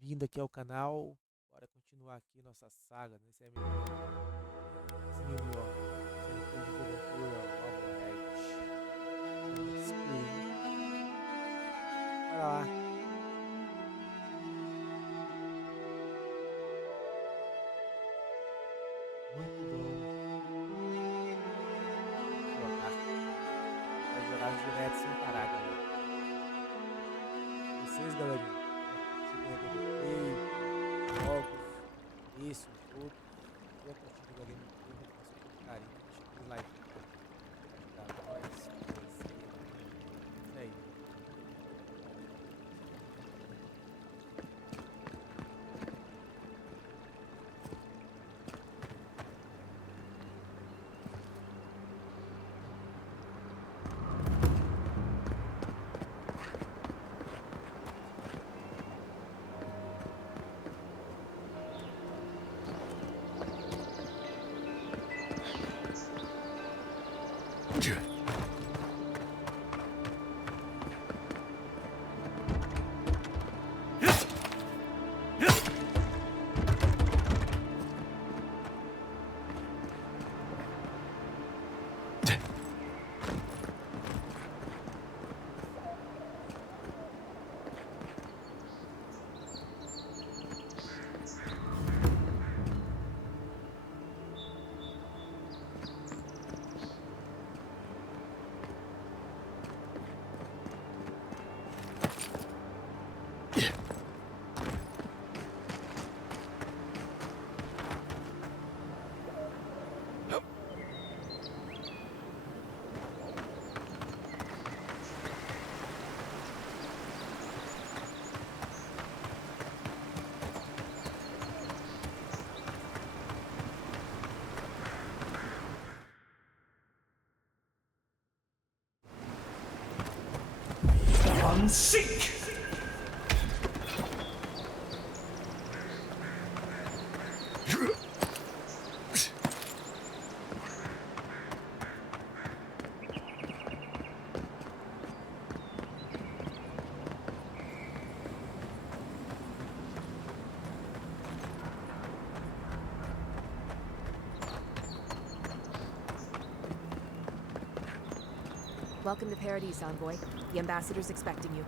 vindo aqui ao canal. Bora continuar aqui nossa saga nesse MMO. Esse MMO. Esse RPG de aventura, AVOWED. Bora lá. Muito bom. Jogar. Vai jogar direto sem parar, galera. Vocês, galerinha. Jogos, isso, outros, eu curtindo da gameplay, mas faço com todo carinho, deixa aquele like pra ajudar nós, conhecer, isso aí. Seek! Welcome to Paradise, Envoy. The ambassador's expecting you.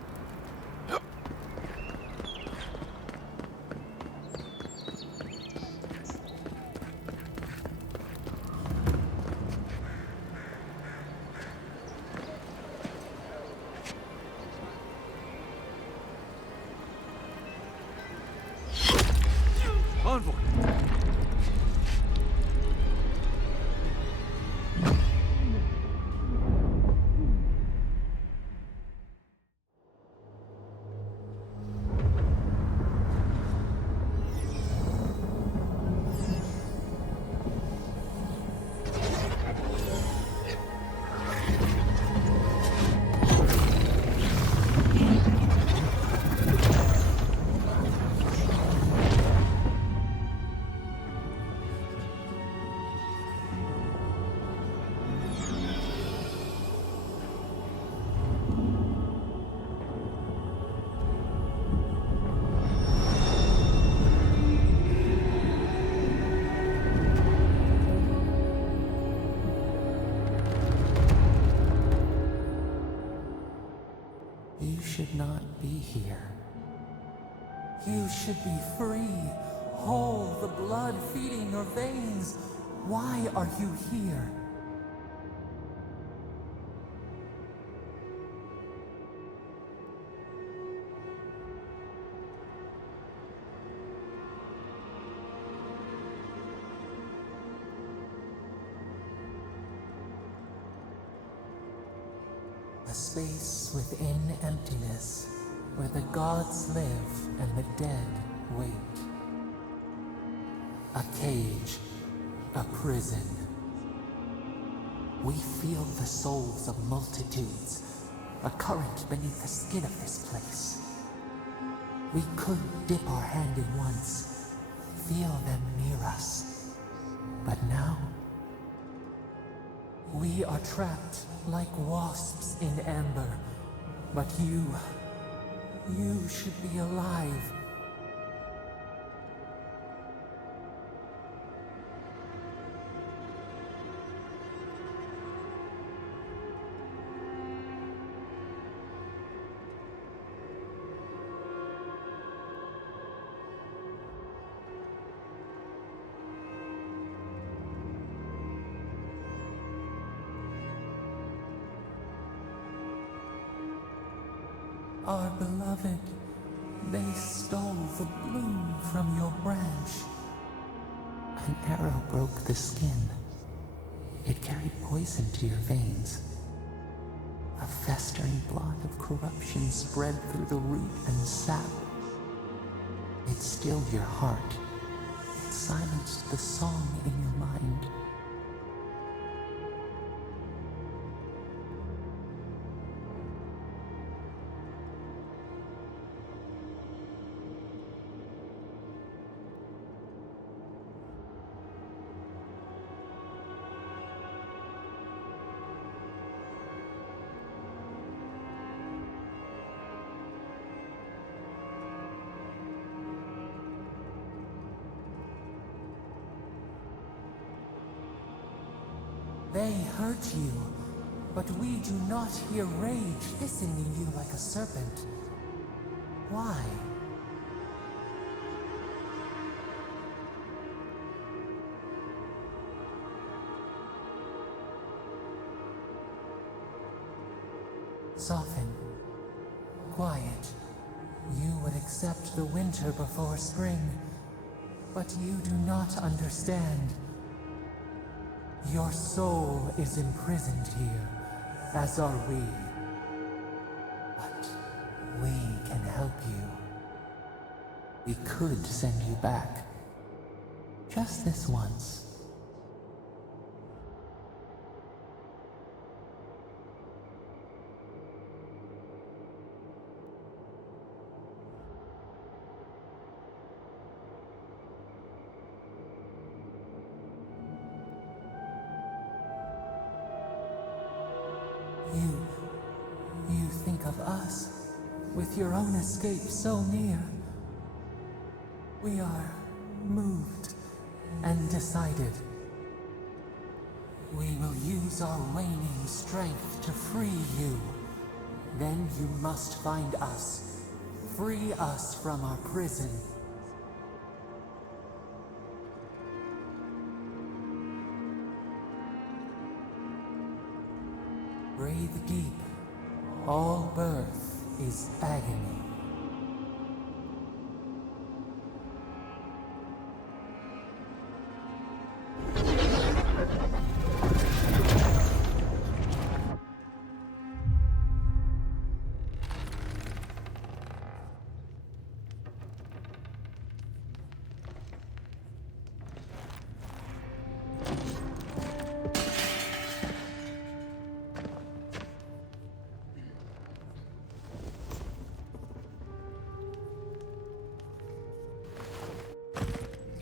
Envoy! You should not be here. You should be free, whole, the blood feeding your veins. Why are you here? A space within emptiness, where the gods live and the dead wait. A cage, a prison. We feel the souls of multitudes, a current beneath the skin of this place. We could dip our hand in once, feel them near us. But now, we are trapped like wasps in amber. But you should be alive. our beloved. They stole the bloom from your branch. An arrow broke the skin. It carried poison to your veins. A festering blot of corruption spread through the root and sap. It stilled your heart. It silenced the song in your mind. They hurt you, but we do not hear rage hissing in you like a serpent. Why? Soften. Quiet. You would accept the winter before spring, but you do not understand. Your soul is imprisoned here, as are we. But we can help you. We could send you back. Just this once. You think of us, with your own escape so near. We are moved and decided. We will use our waning strength to free you. Then you must find us. Free us from our prison. Breathe deep. All birth is agony.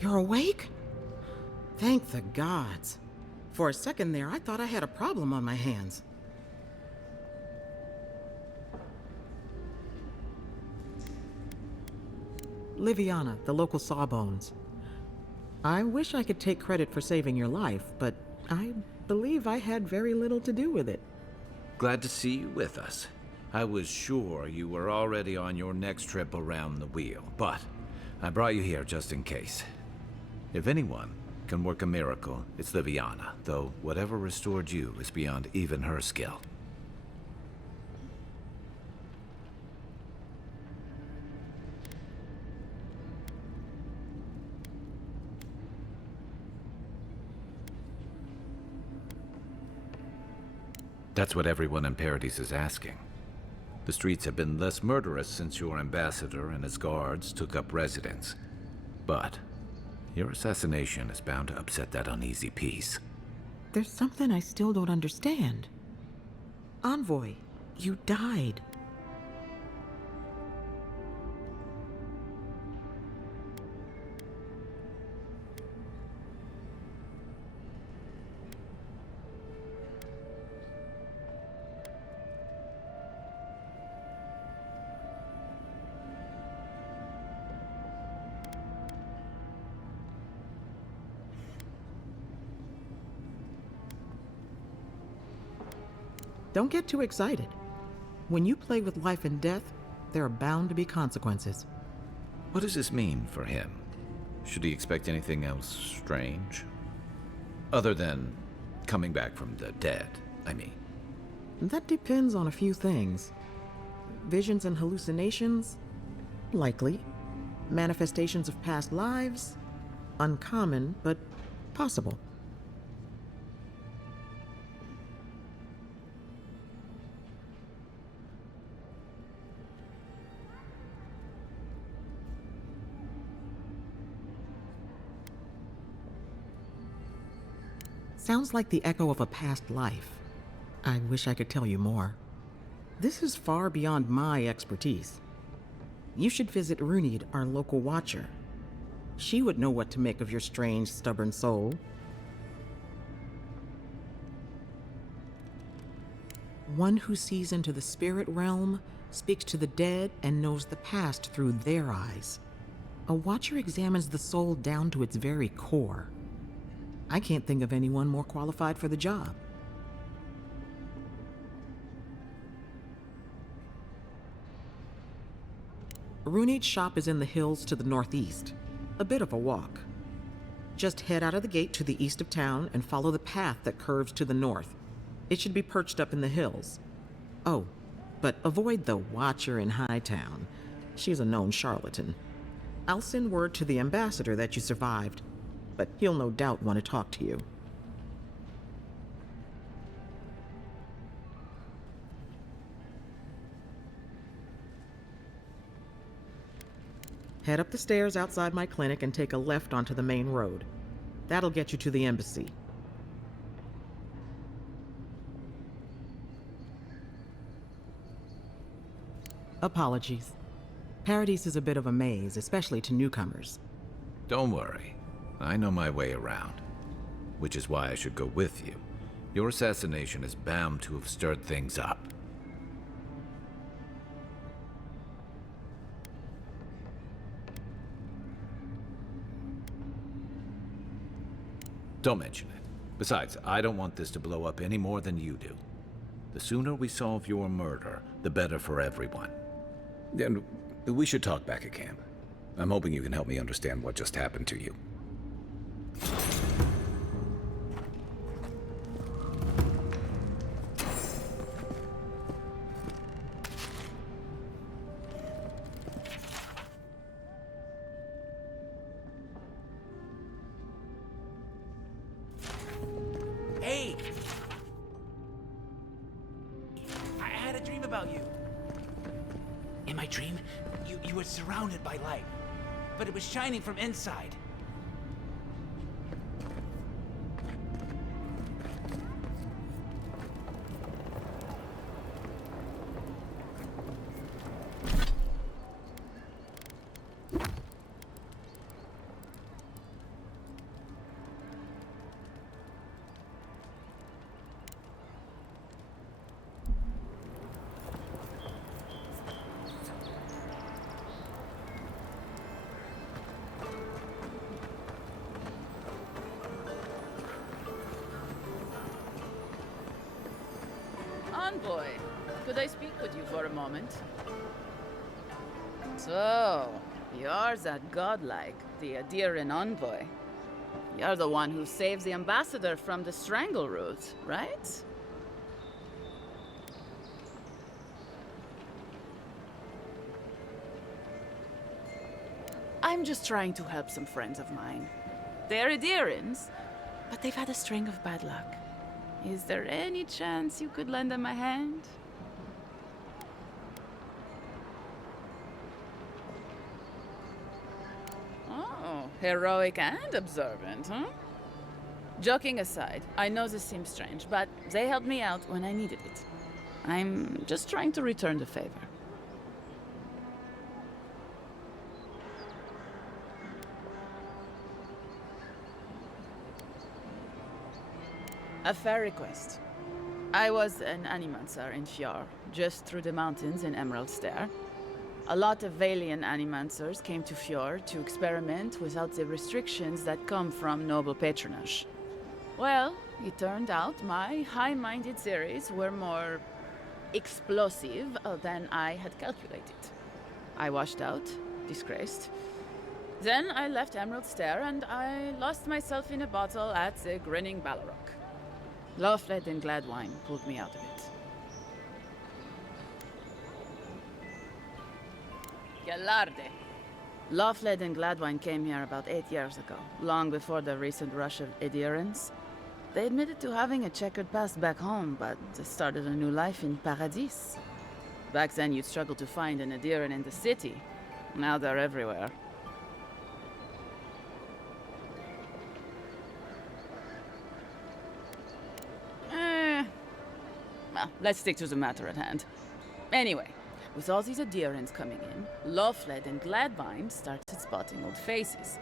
You're awake? Thank the gods. For a second there, I thought I had a problem on my hands. Liviana, the local Sawbones. I wish I could take credit for saving your life, but I believe I had very little to do with it. Glad to see you with us. I was sure you were already on your next trip around the wheel, but I brought you here just in case. If anyone can work a miracle, it's Liviana, though whatever restored you is beyond even her skill. That's what everyone in Paradise is asking. The streets have been less murderous since your ambassador and his guards took up residence. But your assassination is bound to upset that uneasy peace. There's something I still don't understand. Envoy, you died. Don't get too excited. When you play with life and death, there are bound to be consequences. What does this mean for him? Should he expect anything else strange? Other than coming back from the dead, I mean. That depends on a few things. Visions and hallucinations? Likely. Manifestations of past lives? Uncommon, but possible. Sounds like the echo of a past life. I wish I could tell you more. This is far beyond my expertise. You should visit Runid, our local watcher. She would know what to make of your strange, stubborn soul. One who sees into the spirit realm, speaks to the dead, and knows the past through their eyes. A watcher examines the soul down to its very core. I can't think of anyone more qualified for the job. Runid's shop is in the hills to the northeast. A bit of a walk. Just head out of the gate to the east of town and follow the path that curves to the north. It should be perched up in the hills. Oh, but avoid the Watcher in Hightown. She's a known charlatan. I'll send word to the ambassador that you survived, but he'll no doubt want to talk to you. Head up the stairs outside my clinic and take a left onto the main road. That'll get you to the embassy. Apologies. Paradise is a bit of a maze, especially to newcomers. Don't worry. I know my way around. Which is why I should go with you. Your assassination is bound to have stirred things up. Don't mention it. Besides, I don't want this to blow up any more than you do. The sooner we solve your murder, the better for everyone. Then we should talk back at camp. I'm hoping you can help me understand what just happened to you. Hey! I had a dream about you. In my dream, you were surrounded by light, but it was shining from inside. Envoy, could I speak with you for a moment? So, you're that godlike, the Adiran envoy. You're the one who saves the ambassador from the strangle root, right? I'm just trying to help some friends of mine. They're Adirans, but they've had a string of bad luck. Is there any chance you could lend them a hand? Oh, heroic and observant, huh? Joking aside, I know this seems strange, but they helped me out when I needed it. I'm just trying to return the favor. A fair request. I was an animancer in Fjord, just through the mountains in Emerald Stair. A lot of Valian animancers came to Fjord to experiment without the restrictions that come from noble patronage. Well, it turned out my high-minded theories were more explosive than I had calculated. I washed out, disgraced. Then I left Emerald Stair and I lost myself in a bottle at the Grinning Ballarok. Lofled and Gladwine pulled me out of it. Gelarde. Loughled and Gladwine came here about 8 years ago, long before the recent rush of adherents. They admitted to having a checkered past back home, but they started a new life in Paradis. Back then, you'd struggle to find an adherent in the city. Now they're everywhere. Well, let's stick to the matter at hand. Anyway, with all these adherents coming in, Loughled and Gladwine started spotting old faces.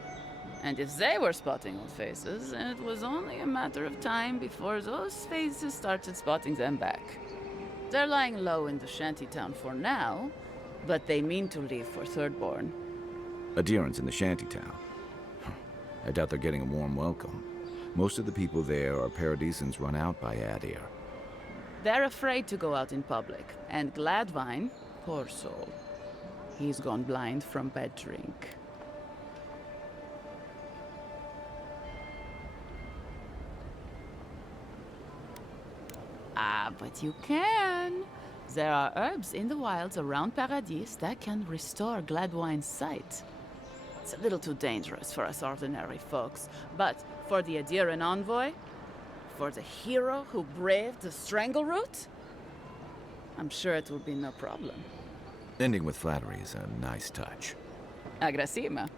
And if they were spotting old faces, it was only a matter of time before those faces started spotting them back. They're lying low in the shantytown for now, but they mean to leave for Thirdborn. Adherents in the shantytown. I doubt they're getting a warm welcome. Most of the people there are Paradisans run out by Adir. They're afraid to go out in public, and Gladwine, poor soul, he's gone blind from bad drink. Ah, but you can. There are herbs in the wilds around Paradis that can restore Gladwine's sight. It's a little too dangerous for us ordinary folks, but for the adherent envoy, for the hero who braved the strangle route, I'm sure it will be no problem. Ending with flattery is a nice touch. Agrasima.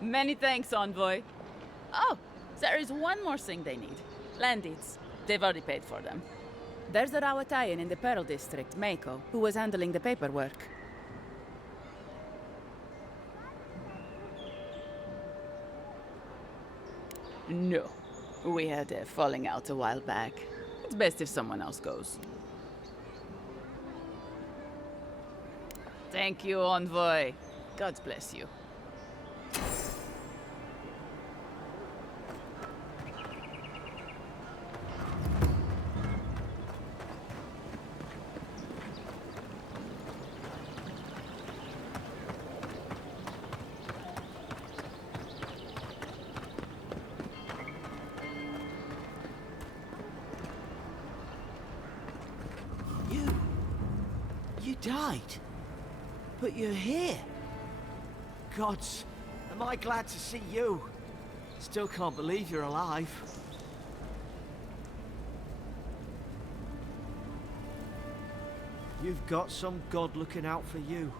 Many thanks, envoy. Oh, there is one more thing they need. Land deeds. They've already paid for them. There's a Rawatayan in the Pearl District, Mako, who was handling the paperwork. No. We had a falling out a while back. It's best if someone else goes. Thank you, envoy. God bless you. You died. But you're here. Gods, am I glad to see you. Still can't believe you're alive. You've got some god looking out for you.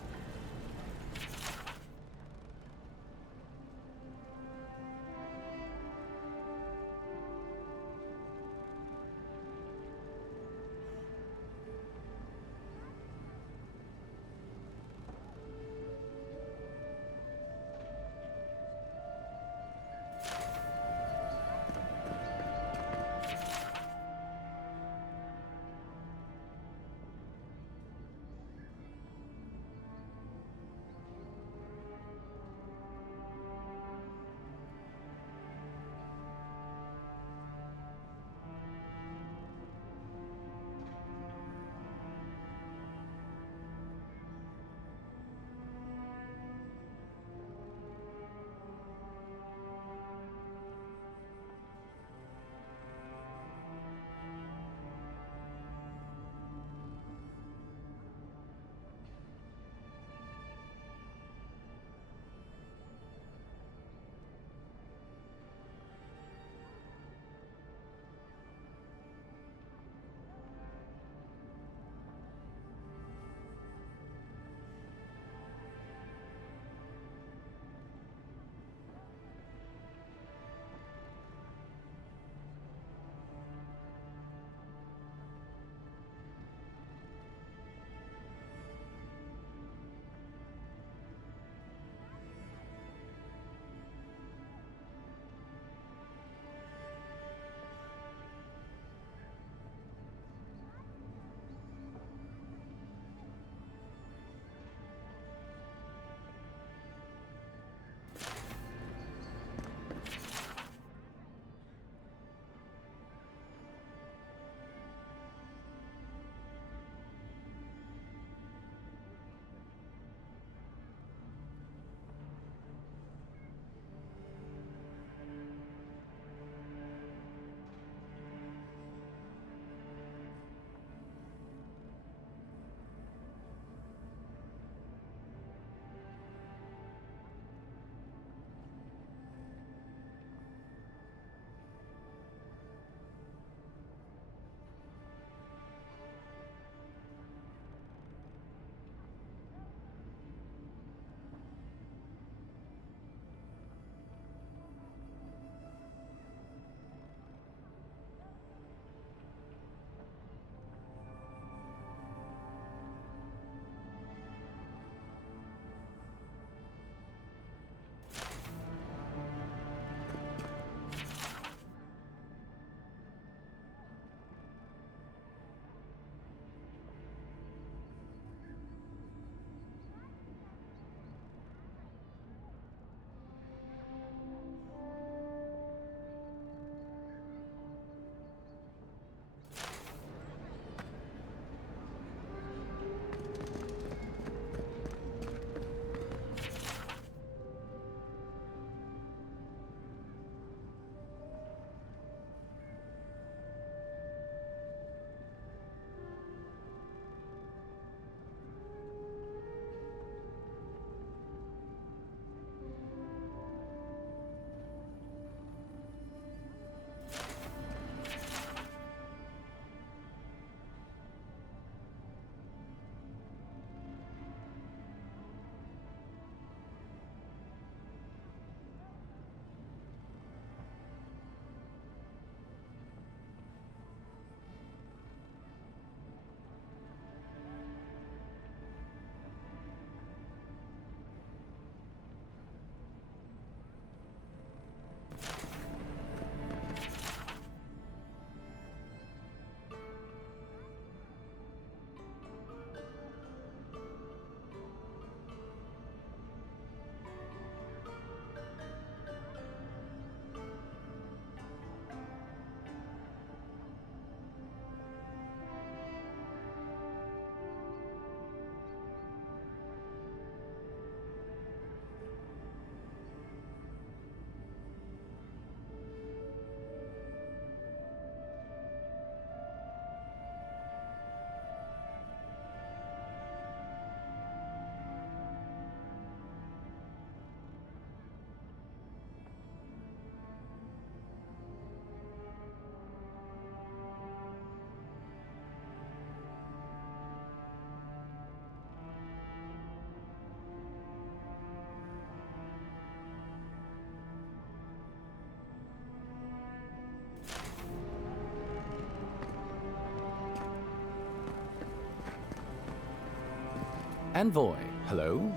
Envoy, hello.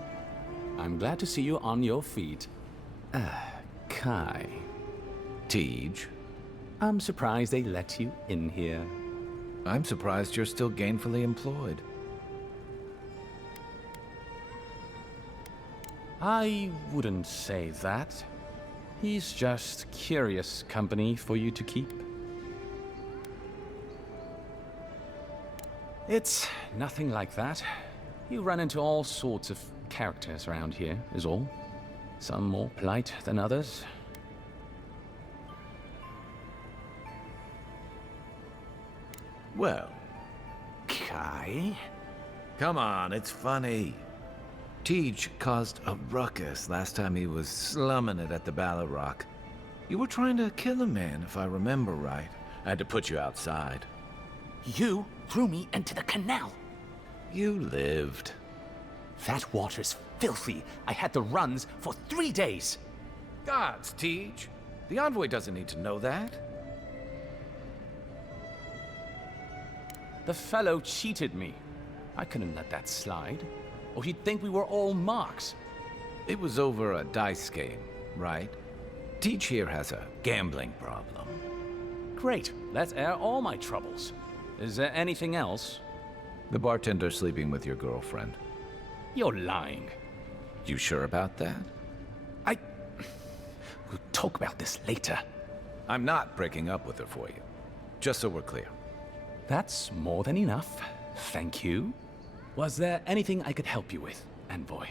I'm glad to see you on your feet. Kai. Tej. I'm surprised they let you in here. I'm surprised you're still gainfully employed. I wouldn't say that. He's just curious company for you to keep. It's nothing like that. You run into all sorts of characters around here, is all. Some more polite than others. Well, Kai? come on, it's funny. Tej caused a ruckus last time he was slumming it at the Ballot Rock. You were trying to kill a man, if I remember right. I had to put you outside. You threw me into the canal. You lived. That water's filthy. I had the runs for 3 days. Gods, Tej. The envoy doesn't need to know that. The fellow cheated me. I couldn't let that slide. Or he'd think we were all marks. It was over a dice game, right? Tej here has a gambling problem. Great. Let's air all my troubles. Is there anything else? The bartender sleeping with your girlfriend. You're lying. You sure about that? We'll talk about this later. I'm not breaking up with her for you. Just so we're clear. That's more than enough. Thank you. Was there anything I could help you with, Envoy?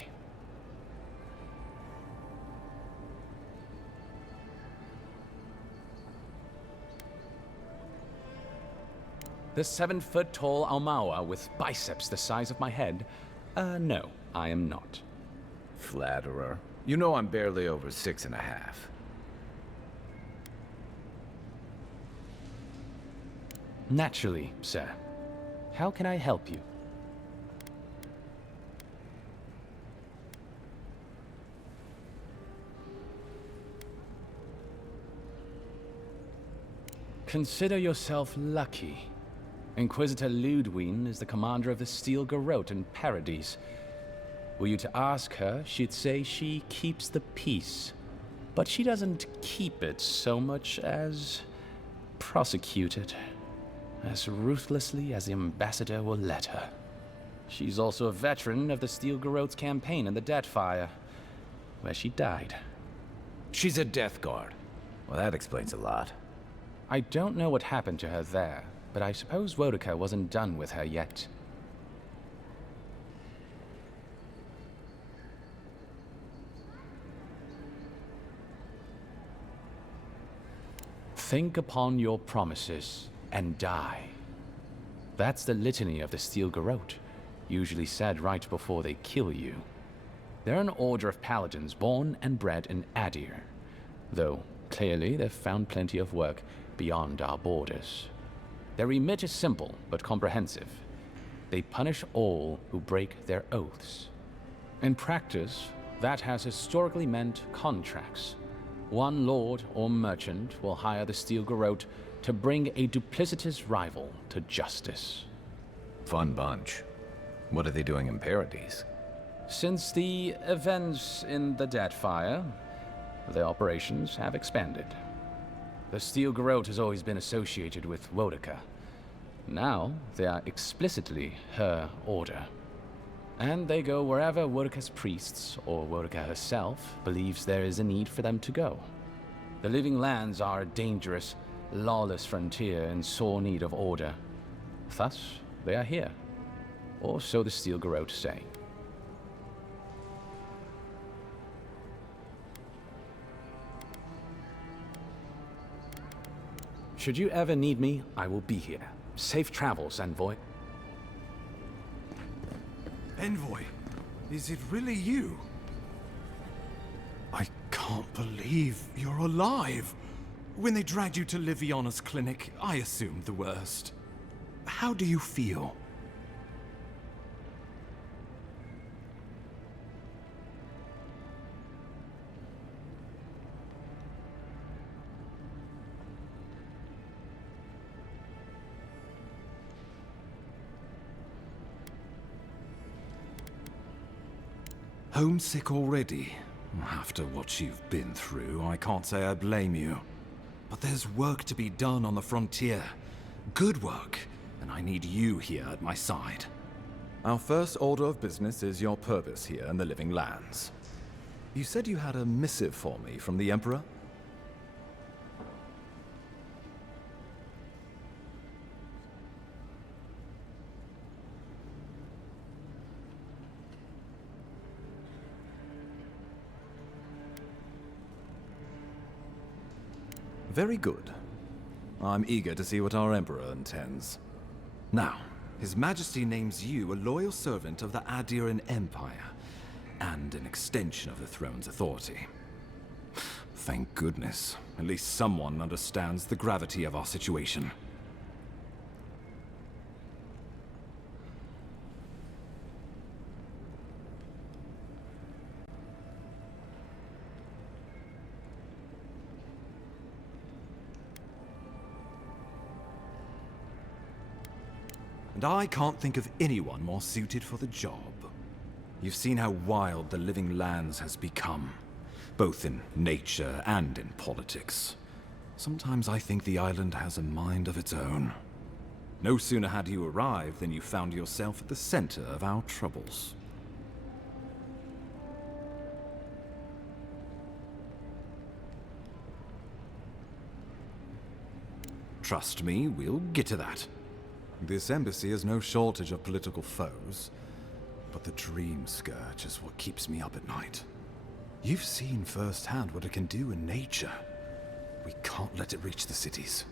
The 7-foot-tall Aumaua with biceps the size of my head? No, I am not. Flatterer. You know I'm barely over 6.5. Naturally, sir. How can I help you? Consider yourself lucky. Inquisitor Ludwine is the commander of the Steel Garrote in Paradise. Were you to ask her, she'd say she keeps the peace. But she doesn't keep it so much as prosecute it. As ruthlessly as the ambassador will let her. She's also a veteran of the Steel Garrote's campaign in the Deathfire, where she died. She's a Death Guard. Well, that explains a lot. I don't know what happened to her there, but I suppose Wodica wasn't done with her yet. Think upon your promises and die. That's the litany of the Steel Garrote, usually said right before they kill you. They're an order of paladins born and bred in Adir, though clearly they've found plenty of work beyond our borders. Their remit is simple but comprehensive. They punish all who break their oaths. In practice, that has historically meant contracts. One lord or merchant will hire the Steel Garrote to bring a duplicitous rival to justice. Fun bunch. What are they doing in Paradise? Since the events in the Deathfire, their operations have expanded. The Steel Garrote has always been associated with Wodica. Now, they are explicitly her order. And they go wherever Wodica's priests, or Wodica herself, believes there is a need for them to go. The Living Lands are a dangerous, lawless frontier in sore need of order. Thus, they are here. Or so the Steel Garrote say. Should you ever need me, I will be here. Safe travels, Envoy. Envoy, is it really you? I can't believe you're alive. When they dragged you to Liviana's clinic, I assumed the worst. How do you feel? Homesick already? After what you've been through, I can't say I blame you. But there's work to be done on the frontier. Good work, and I need you here at my side. Our first order of business is your purpose here in the Living Lands. You said you had a missive for me from the Emperor? Very good. I'm eager to see what our Emperor intends. Now, His Majesty names you a loyal servant of the Adiran Empire, and an extension of the throne's authority. Thank goodness. At least someone understands the gravity of our situation. And I can't think of anyone more suited for the job. You've seen how wild the Living Lands has become, both in nature and in politics. Sometimes I think the island has a mind of its own. No sooner had you arrived than you found yourself at the center of our troubles. Trust me, we'll get to that. This embassy has no shortage of political foes, but the dream scourge is what keeps me up at night. You've seen firsthand what it can do in nature. We can't let it reach the cities.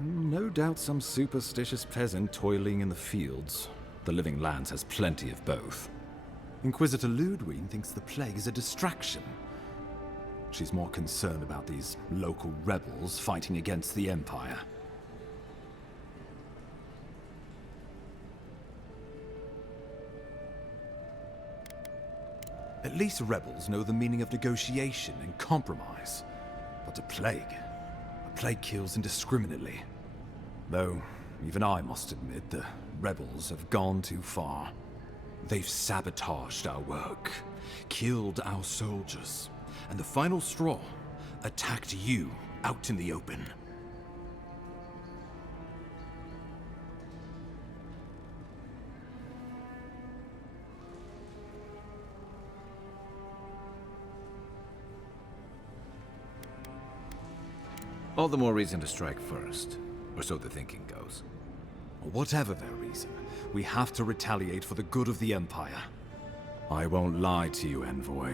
No doubt some superstitious peasant toiling in the fields. The Living Lands has plenty of both. Inquisitor Ludwig thinks the plague is a distraction. She's more concerned about these local rebels fighting against the Empire. At least rebels know the meaning of negotiation and compromise. But a plague kills indiscriminately. Though, even I must admit, the rebels have gone too far. They've sabotaged our work, killed our soldiers, and the final straw, attacked you out in the open. All the more reason to strike first, or so the thinking goes. Whatever their reason, we have to retaliate for the good of the Empire. I won't lie to you, Envoy.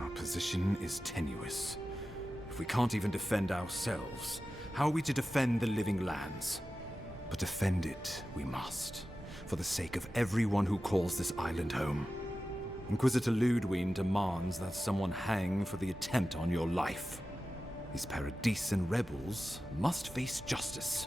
Our position is tenuous. If we can't even defend ourselves, how are we to defend the Living Lands? But defend it we must, for the sake of everyone who calls this island home. Inquisitor Ludwig demands that someone hang for the attempt on your life. These Paradisian rebels must face justice.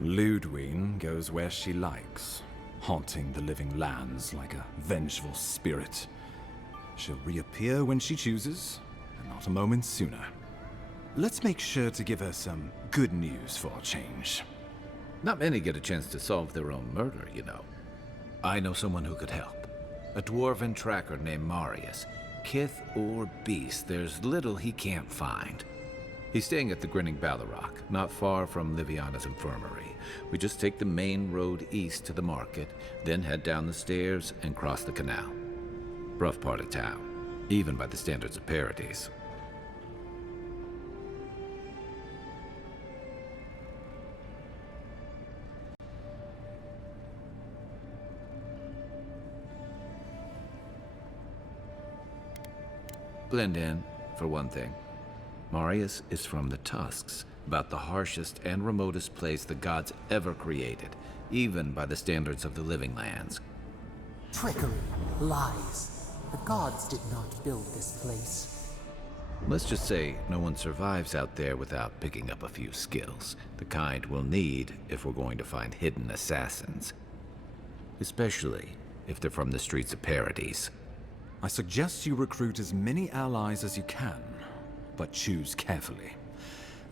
Ludwig goes where she likes, haunting the Living Lands like a vengeful spirit. She'll reappear when she chooses, and not a moment sooner. Let's make sure to give her some good news for a change. Not many get a chance to solve their own murder, you know. I know someone who could help. A dwarven tracker named Marius. Kith or beast, there's little he can't find. He's staying at the Grinning Ballarrock, not far from Liviana's infirmary. We just take the main road east to the market, then head down the stairs and cross the canal. Rough part of town, even by the standards of Paradise. Blend in, for one thing. Marius is from the Tusks, about the harshest and remotest place the gods ever created, even by the standards of the Living Lands. Trickery, lies. The gods did not build this place. Let's just say no one survives out there without picking up a few skills, the kind we'll need if we're going to find hidden assassins. Especially if they're from the streets of Paradise. I suggest you recruit as many allies as you can, but choose carefully.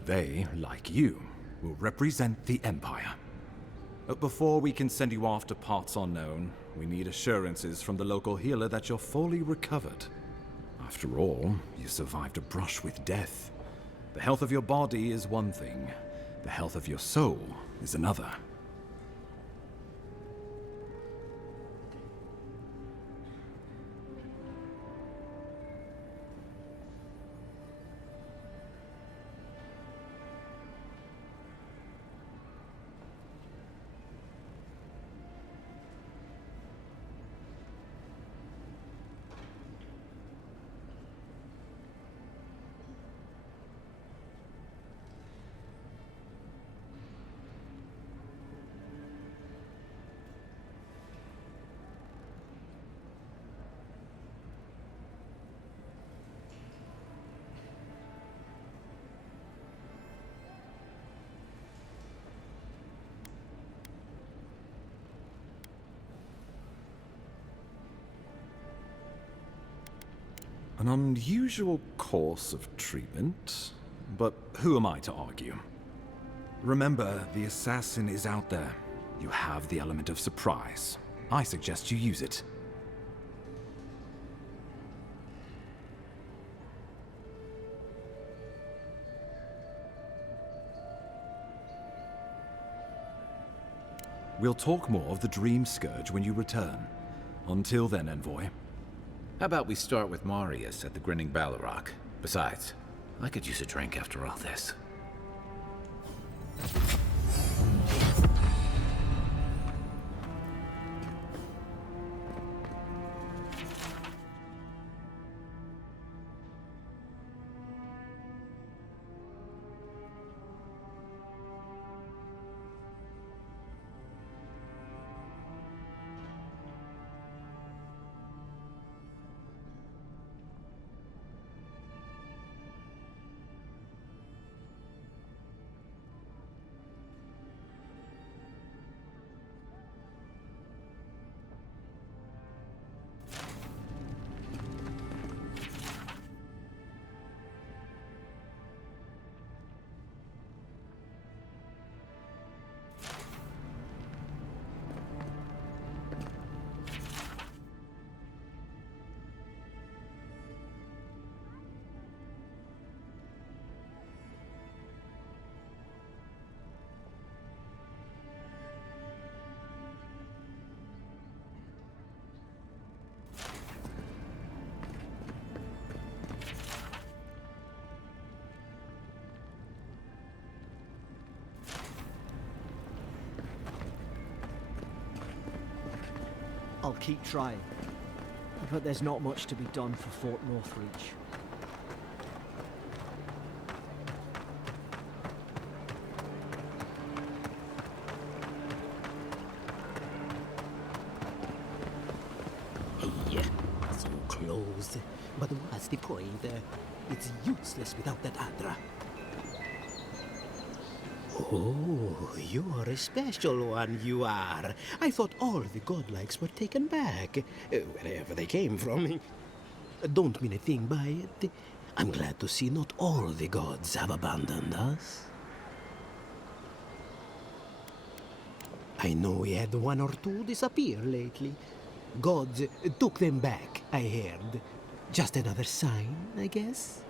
They, like you, will represent the Empire. But before we can send you off to parts unknown, we need assurances from the local healer that you're fully recovered. After all, you survived a brush with death. The health of your body is one thing, the health of your soul is another. An unusual course of treatment, but who am I to argue? Remember, the assassin is out there. You have the element of surprise. I suggest you use it. We'll talk more of the Dream Scourge when you return. Until then, Envoy. How about we start with Marius at the Grinning Ballarrock? Besides, I could use a drink after all this. I'll keep trying. But there's not much to be done for Fort Northreach. Hey, so close. But what's the point? It's useless without that Adra. Oh, you are a special one, you are. I thought all the godlikes were taken back, wherever they came from. Don't mean a thing by it. I'm glad to see not all the gods have abandoned us. I know we had one or two disappear lately. Gods took them back, I heard. Just another sign, I guess.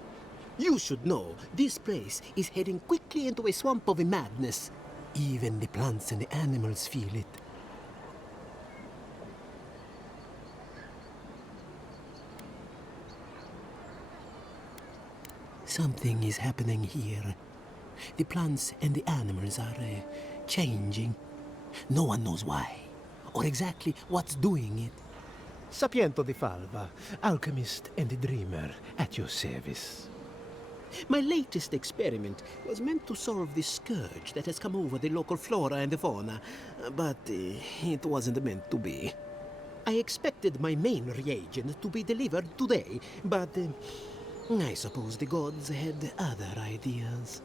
You should know, this place is heading quickly into a swamp of madness. Even the plants and the animals feel it. Something is happening here. The plants and the animals are changing. No one knows why, or exactly what's doing it. Sapiento di Falva, alchemist and dreamer, at your service. My latest experiment was meant to solve the scourge that has come over the local flora and the fauna, but it wasn't meant to be. I expected my main reagent to be delivered today, but I suppose the gods had other ideas.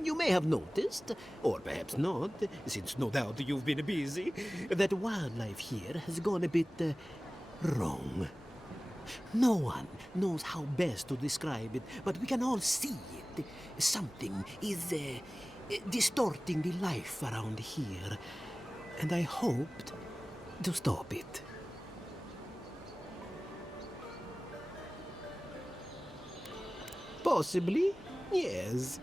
You may have noticed, or perhaps not, since no doubt you've been busy, that wildlife here has gone a bit wrong. No one knows how best to describe it, but we can all see it. Something is distorting the life around here, and I hoped to stop it. Possibly, yes.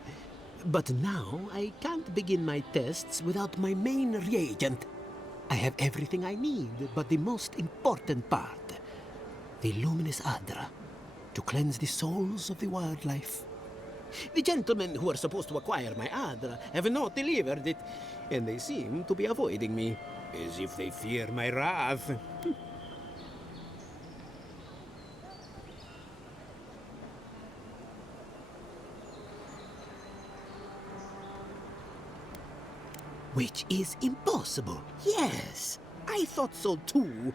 But now I can't begin my tests without my main reagent. I have everything I need, but the most important part, the luminous Adra, to cleanse the souls of the wildlife. The gentlemen who are supposed to acquire my Adra have not delivered it, and they seem to be avoiding me, as if they fear my wrath. Which is impossible. Yes, I thought so too.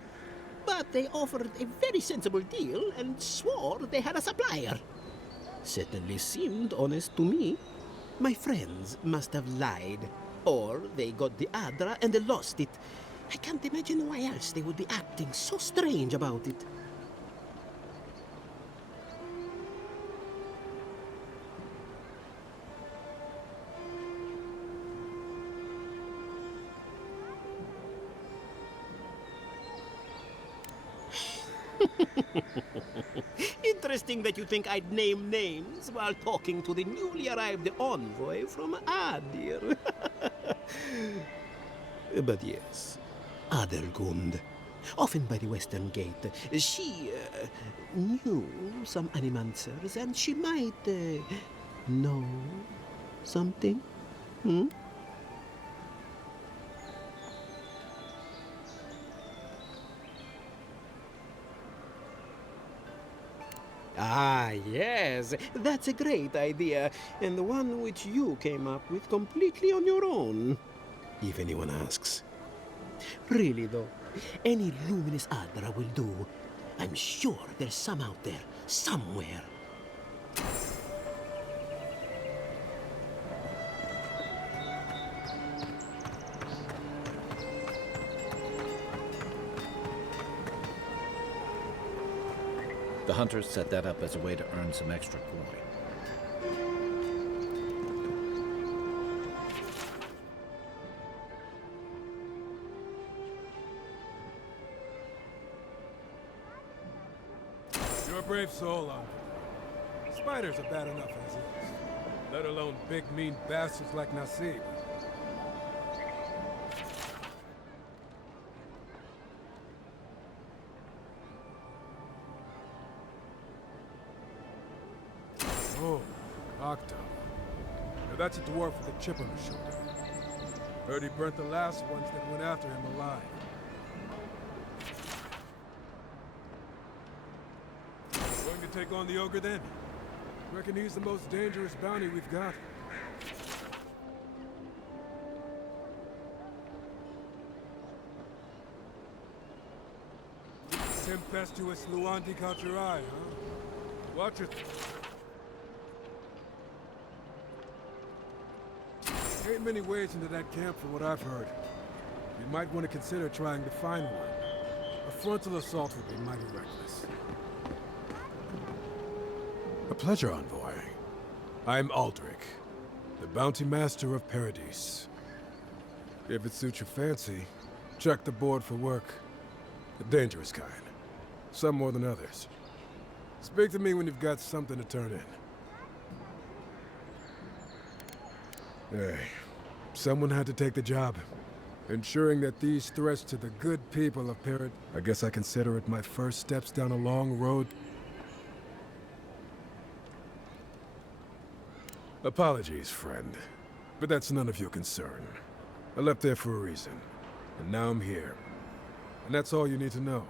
But they offered a very sensible deal and swore they had a supplier. Certainly seemed honest to me. My friends must have lied. Or they got the Adra and they lost it. I can't imagine why else they would be acting so strange about it. Interesting that you think I'd name names while talking to the newly arrived envoy from Adir. But yes, Adelgund, often by the western gate, she knew some animancers, and she might know something. Hmm? Ah, yes, that's a great idea, and the one which you came up with completely on your own, if anyone asks. Really, though, any luminous Adra will do. I'm sure there's some out there, somewhere. The hunters set that up as a way to earn some extra coin. You're a brave soul, Uncle. Spiders are bad enough as is, let alone big, mean bastards like Nasib. Oh, Octo. Now that's a dwarf with a chip on his shoulder. Heard he burnt the last ones that went after him alive. Going to take on the ogre then? Reckon he's the most dangerous bounty we've got. Tempestuous Luanti Culturai, huh? Watch it. Ain't many ways into that camp from what I've heard. You might want to consider trying to find one. A frontal assault would be mighty reckless. A pleasure, Envoy. I'm Aldrich, the bounty master of Paradise. If it suits your fancy, check the board for work. The dangerous kind. Some more than others. Speak to me when you've got something to turn in. Hey, someone had to take the job. Ensuring that these threats to the good people of Paradise... I guess I consider it my first steps down a long road. Apologies, friend. But that's none of your concern. I left there for a reason. And now I'm here. And that's all you need to know.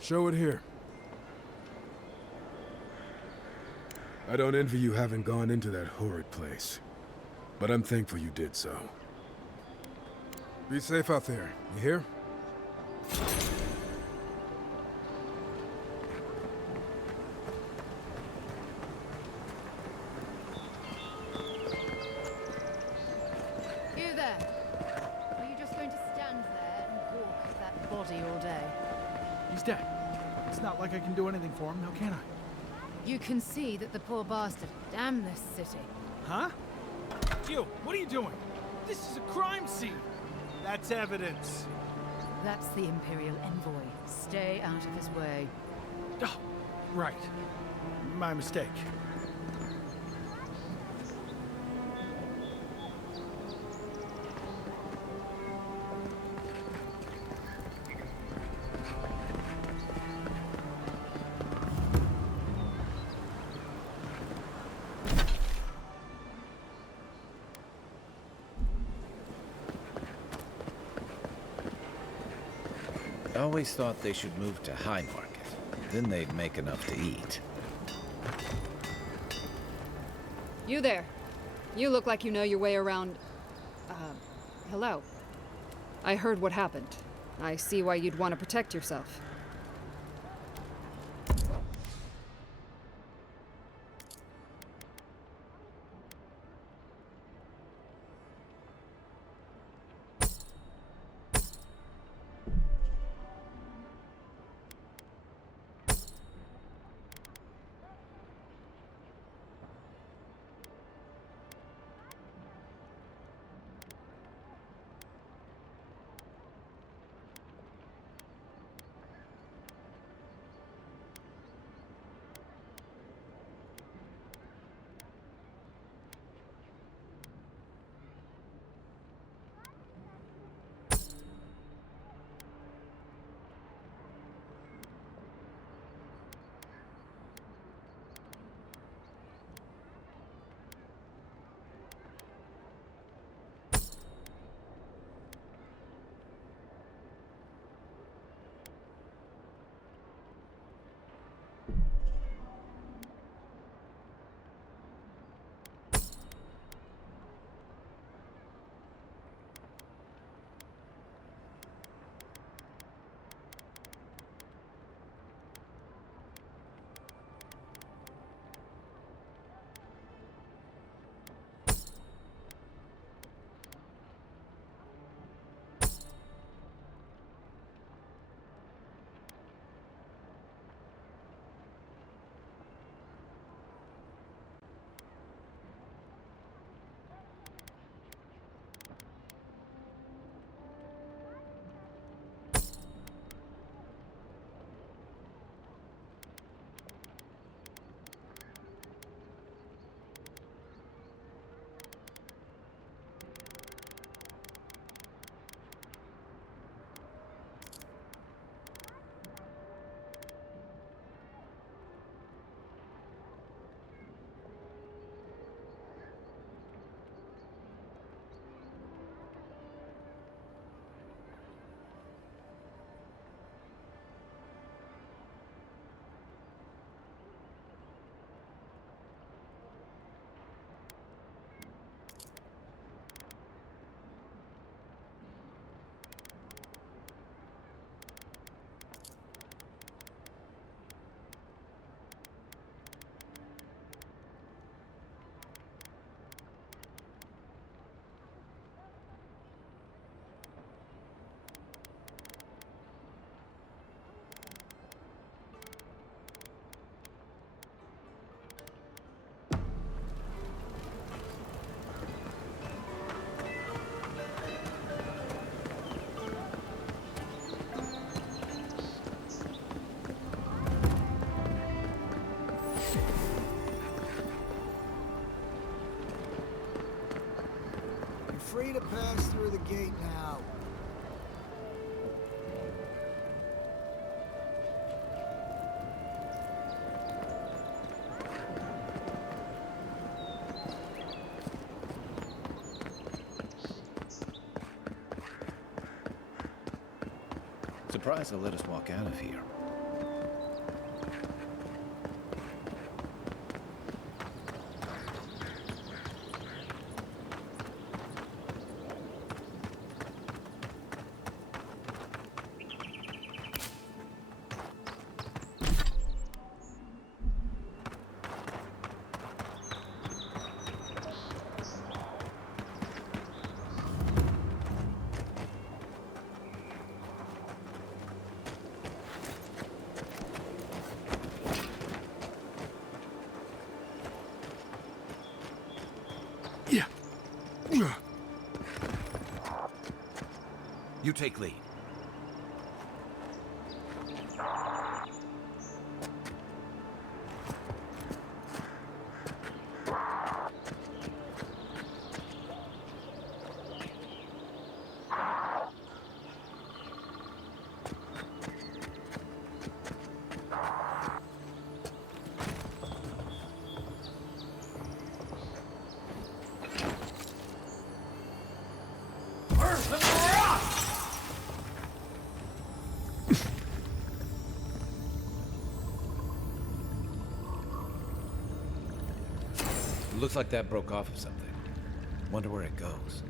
Show it here. I don't envy you having gone into that horrid place. But I'm thankful you did so. Be safe out there, you hear? You there? Are you just going to stand there and walk at that body all day? He's dead. It's not like I can do anything for him, now can I? You can see that the poor bastard. Damn this city. Huh? You, what are you doing? This is a crime scene. That's evidence. That's the Imperial envoy. Stay out of his way. Oh, right. My mistake. I always thought they should move to High Market. Then they'd make enough to eat. You there. You look like you know your way around... hello. I heard what happened. I see why you'd want to protect yourself. surprised they'll let us walk out of here. You take lead. Looks like that broke off of something. Wonder where it goes.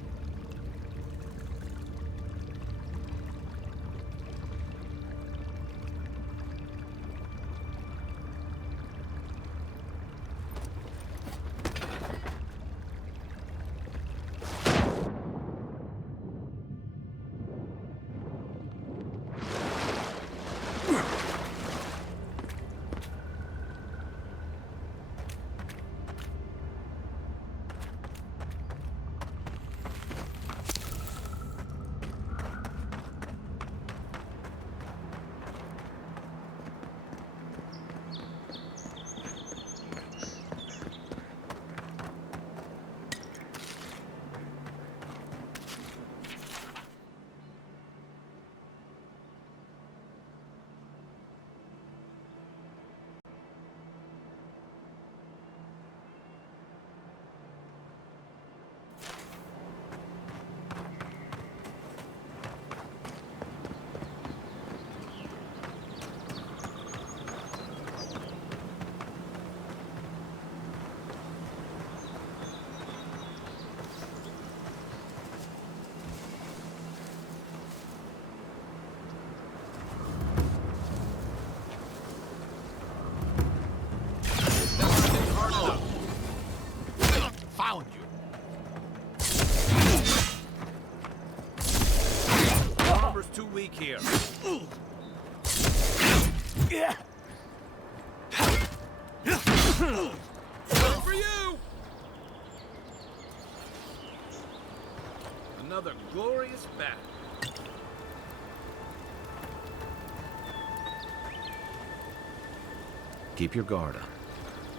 Found you. Armor's too weak here. One for you. Another glorious battle. Keep your guard up.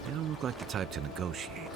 You don't look like the type to negotiate.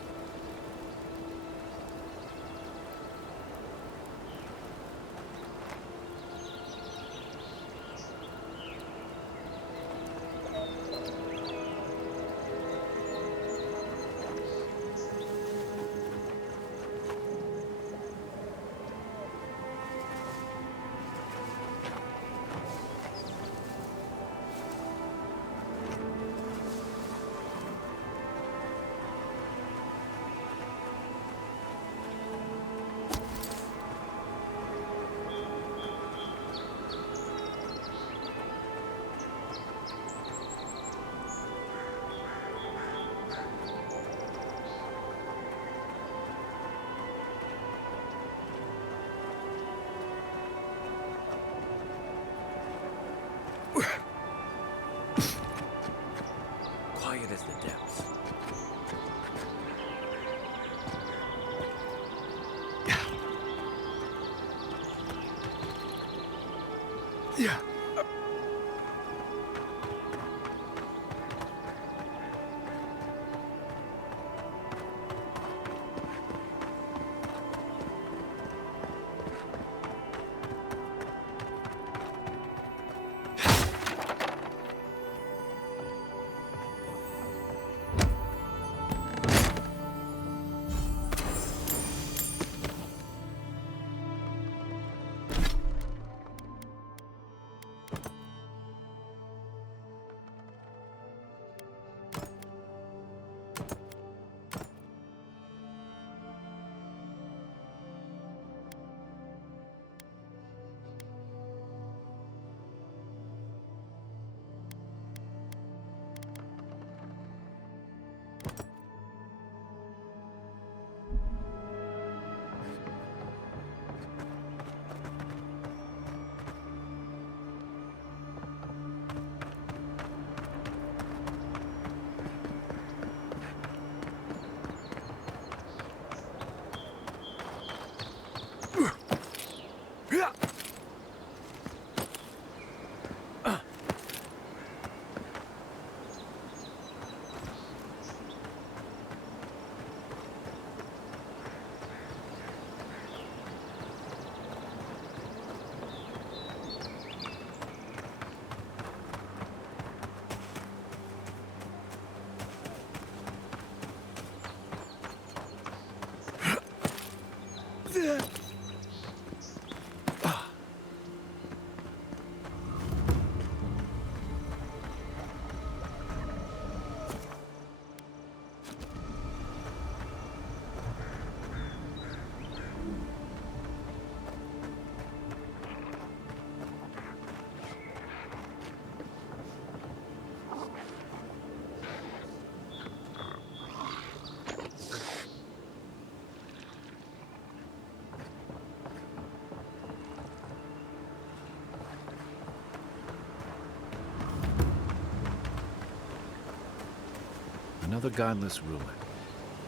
Another godless ruin.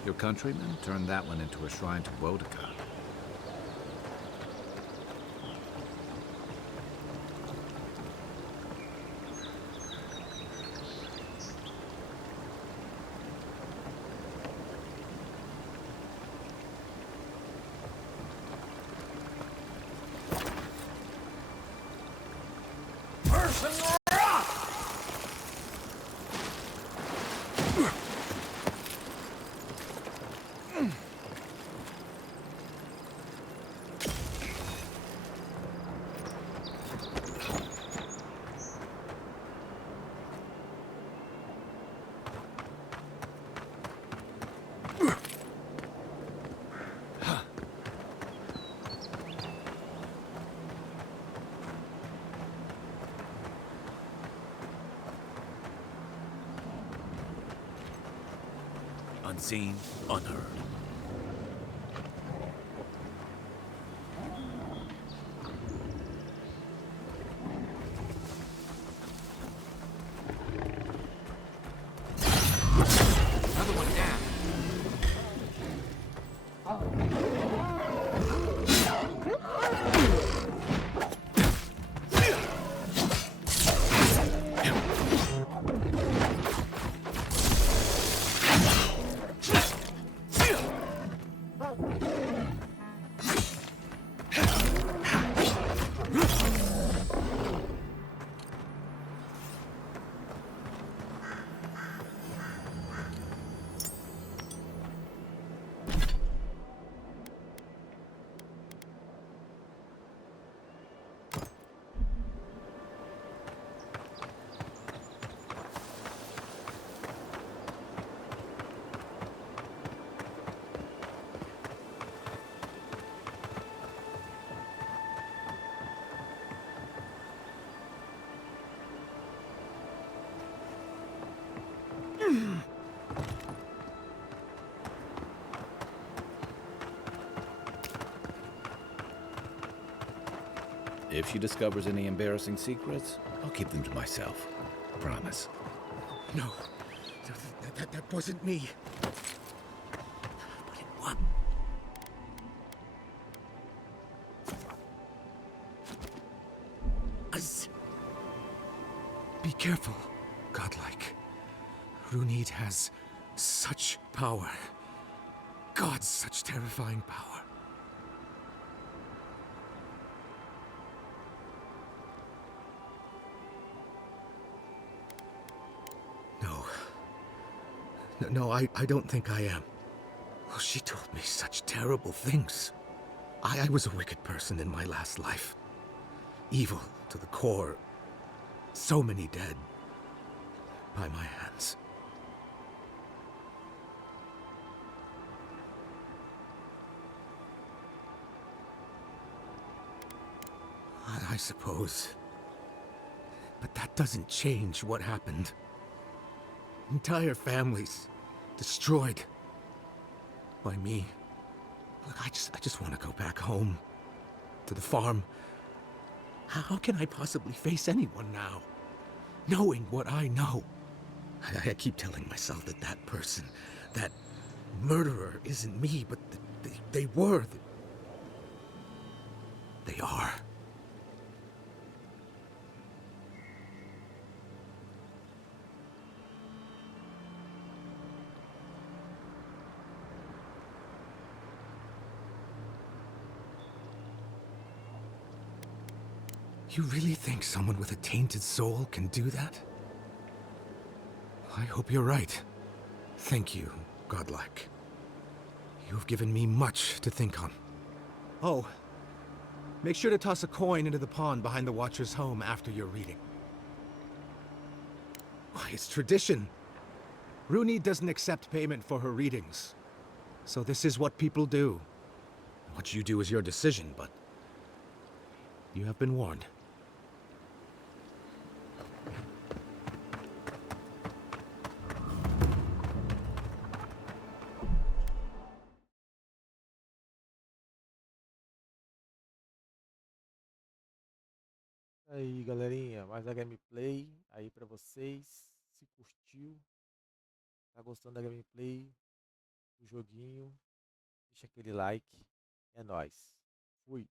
Your countrymen turned that one into a shrine to Wodaka. Unseen, unheard. Another one down. If she discovers any embarrassing secrets, I'll keep them to myself. Promise. No, that wasn't me. But it was. Be careful, godlike. Runid has such power. God, such terrifying power. No, I don't think I am. Well, she told me such terrible things. I was a wicked person in my last life. Evil to the core. So many dead. By my hands. I suppose. But that doesn't change what happened. Entire families destroyed by me. Look, I just want to go back home to the farm. How can I possibly face anyone now, knowing what I know? I keep telling myself that that person, that murderer, isn't me, but they were. They are. You really think someone with a tainted soul can do that? I hope you're right. Thank you, godlike. You've given me much to think on. Oh, make sure to toss a coin into the pond behind the Watcher's home after your reading. Why, it's tradition. Runid doesn't accept payment for her readings. So this is what people do. What you do is your decision, but you have been warned. Aí, galerinha, mais a gameplay aí pra vocês. Se curtiu, Tá gostando da gameplay, do joguinho, deixa aquele like. É nóis. Fui.